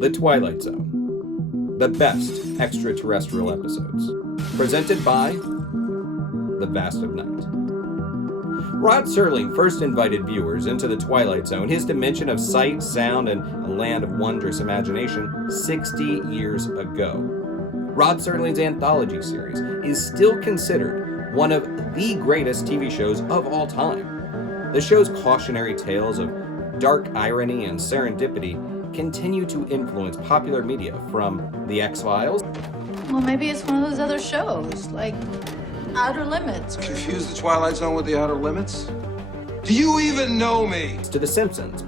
The Twilight Zone. The best extraterrestrial episodes. Presented by The Vast of Night. Rod Serling first invited viewers into the Twilight Zone, his dimension of sight, sound, and a land of wondrous imagination, 60 years ago. Rod Serling's anthology series is still considered one of the greatest TV shows of all time. The show's cautionary tales of dark irony and serendipity continue to influence popular media, from The X-Files. Well, maybe it's one of those other shows, like Outer Limits. Confuse the Twilight Zone with the Outer Limits? Do you even know me? To The Simpsons.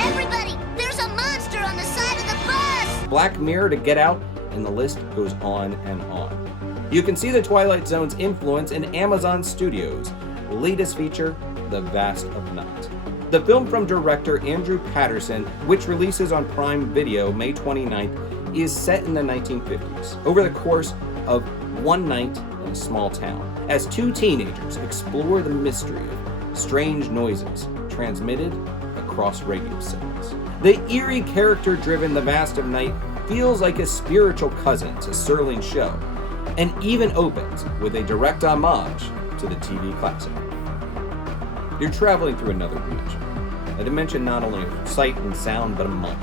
Everybody, there's a monster on the side of the bus! Black Mirror to Get Out, and the list goes on and on. You can see the Twilight Zone's influence in Amazon Studios' latest feature, The Vast of Night. The film from director Andrew Patterson, which releases on Prime Video May 29th, is set in the 1950s, over the course of one night in a small town, as two teenagers explore the mystery of strange noises transmitted across radio signals. The eerie, character-driven The Vast of Night feels like a spiritual cousin to Serling's show, and even opens with a direct homage to the TV classic. You're traveling through another dimension, a dimension not only of sight and sound, but of mind.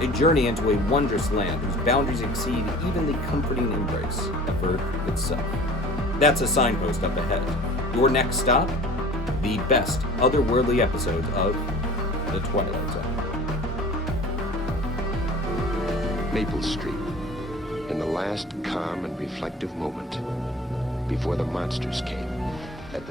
A journey into a wondrous land whose boundaries exceed even the comforting embrace of Earth itself. That's a signpost up ahead. Your next stop, the best otherworldly episodes of The Twilight Zone. Maple Street, in the last calm and reflective moment before the monsters came.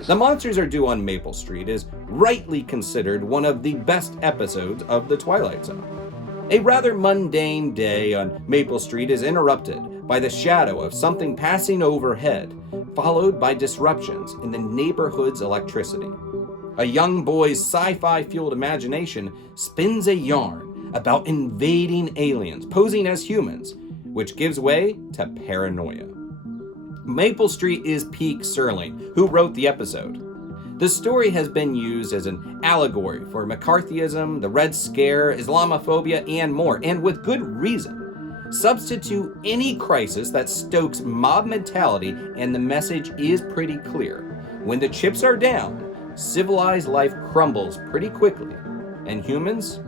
The Monsters Are Due on Maple Street is rightly considered one of the best episodes of The Twilight Zone. A rather mundane day on Maple Street is interrupted by the shadow of something passing overhead, followed by disruptions in the neighborhood's electricity. A young boy's sci-fi fueled imagination spins a yarn about invading aliens posing as humans, which gives way to paranoia. Maple Street is peak Serling, who wrote the episode. The story has been used as an allegory for McCarthyism, the Red Scare, Islamophobia, and more, and with good reason. Substitute any crisis that stokes mob mentality, and the message is pretty clear. When the chips are down, civilized life crumbles pretty quickly, and humans,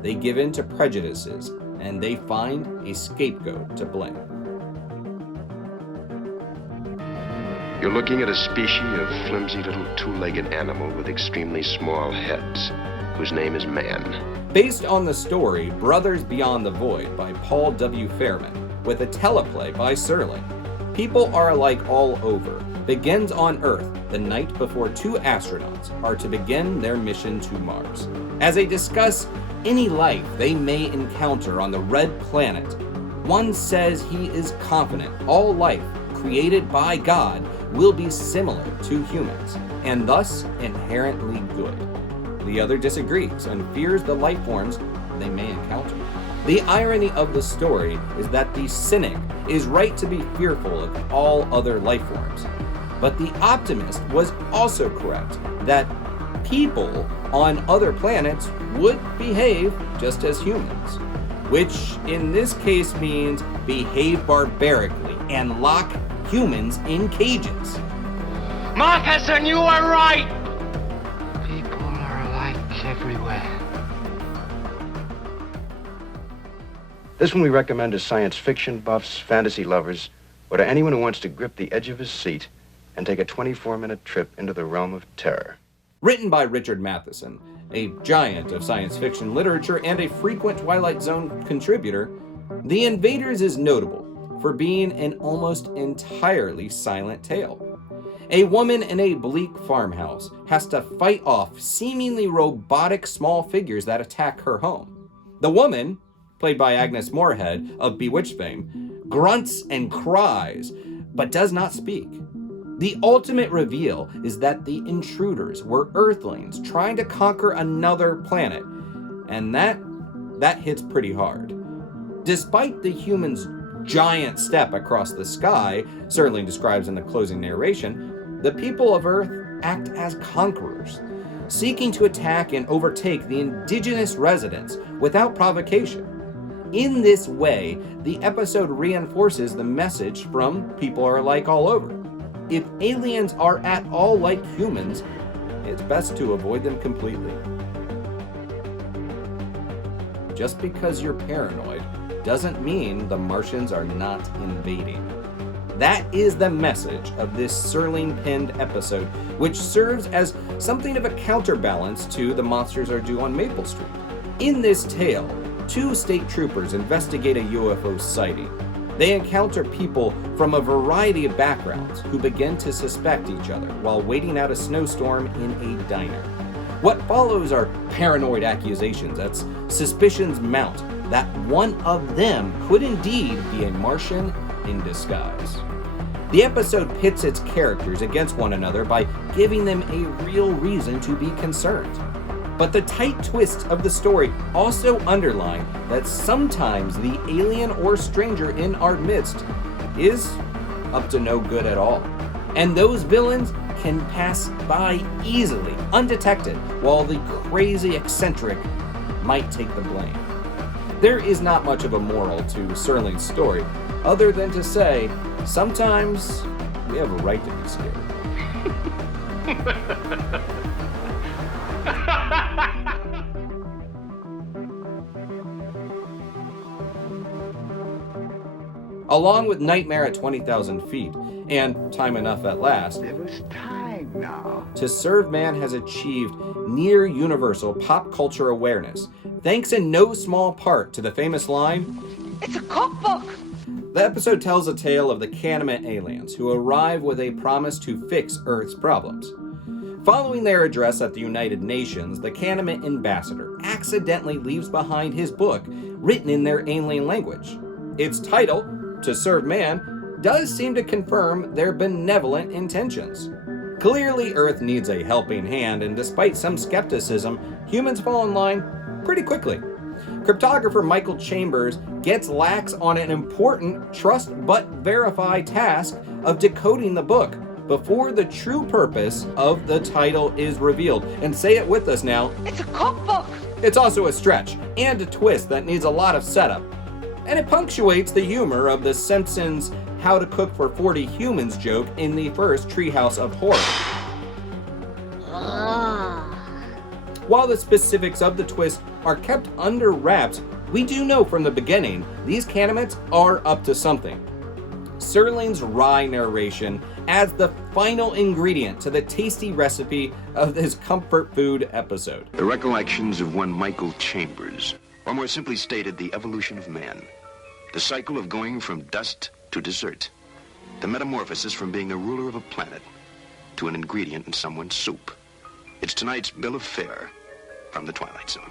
they give in to prejudices, and they find a scapegoat to blame. You're looking at a species of flimsy little two-legged animal with extremely small heads, whose name is man. Based on the story Brothers Beyond the Void by Paul W. Fairman, with a teleplay by Serling, People Are Alike All Over begins on Earth the night before two astronauts are to begin their mission to Mars. As they discuss any life they may encounter on the Red Planet, one says he is confident all life created by God will be similar to humans, and thus inherently good. The other disagrees and fears the life forms they may encounter. The irony of the story is that the cynic is right to be fearful of all other life forms, but the optimist was also correct that people on other planets would behave just as humans, which in this case means behave barbarically and lock humans in cages. Marcusson, you are right! People are alike everywhere. This one we recommend to science fiction buffs, fantasy lovers, or to anyone who wants to grip the edge of his seat and take a 24-minute trip into the realm of terror. Written by Richard Matheson, a giant of science fiction literature and a frequent Twilight Zone contributor, The Invaders is notable for being an almost entirely silent tale. A woman in a bleak farmhouse has to fight off seemingly robotic small figures that attack her home. The woman, played by Agnes Moorehead of Bewitched fame, grunts and cries, but does not speak. The ultimate reveal is that the intruders were Earthlings trying to conquer another planet, and that hits pretty hard. Despite the humans' giant step across the sky, Serling describes in the closing narration, the people of Earth act as conquerors, seeking to attack and overtake the indigenous residents without provocation. In this way, the episode reinforces the message from People Are Alike all over. If aliens are at all like humans, it's best to avoid them completely. Just because you're paranoid doesn't mean the Martians are not invading. That is the message of this Serling-penned episode, which serves as something of a counterbalance to The Monsters Are Due on Maple Street. In this tale, 2 state troopers investigate a UFO sighting. They encounter people from a variety of backgrounds who begin to suspect each other while waiting out a snowstorm in a diner. What follows are paranoid accusations as suspicions mount that one of them could indeed be a Martian in disguise. The episode pits its characters against one another by giving them a real reason to be concerned. But the tight twist of the story also underline that sometimes the alien or stranger in our midst is up to no good at all. And those villains can pass by easily, undetected, while the crazy eccentric might take the blame. There is not much of a moral to Serling's story, other than to say, sometimes we have a right to be scared. Along with Nightmare at 20,000 Feet and Time Enough at Last, It was time now. To Serve Man has achieved near universal pop culture awareness, thanks in no small part to the famous line, It's a cookbook! The episode tells a tale of the Canaanite aliens who arrive with a promise to fix Earth's problems. Following their address at the United Nations, the Canaanite ambassador accidentally leaves behind his book written in their alien language. Its title, To Serve Man, does seem to confirm their benevolent intentions. Clearly, Earth needs a helping hand, and despite some skepticism, humans fall in line pretty quickly. Cryptographer Michael Chambers gets lax on an important trust but verify task of decoding the book before the true purpose of the title is revealed. And say it with us now. It's a cookbook! It's also a stretch and a twist that needs a lot of setup. And it punctuates the humor of the Simpsons' How to Cook for 40 Humans joke in the first Treehouse of Horror. While the specifics of the twist are kept under wraps, we do know from the beginning these Canaanites are up to something. Serling's wry narration adds the final ingredient to the tasty recipe of this comfort food episode. The recollections of one Michael Chambers, or more simply stated, the evolution of man. The cycle of going from dust to dessert. The metamorphosis from being a ruler of a planet to an ingredient in someone's soup. It's tonight's bill of fare from the Twilight Zone.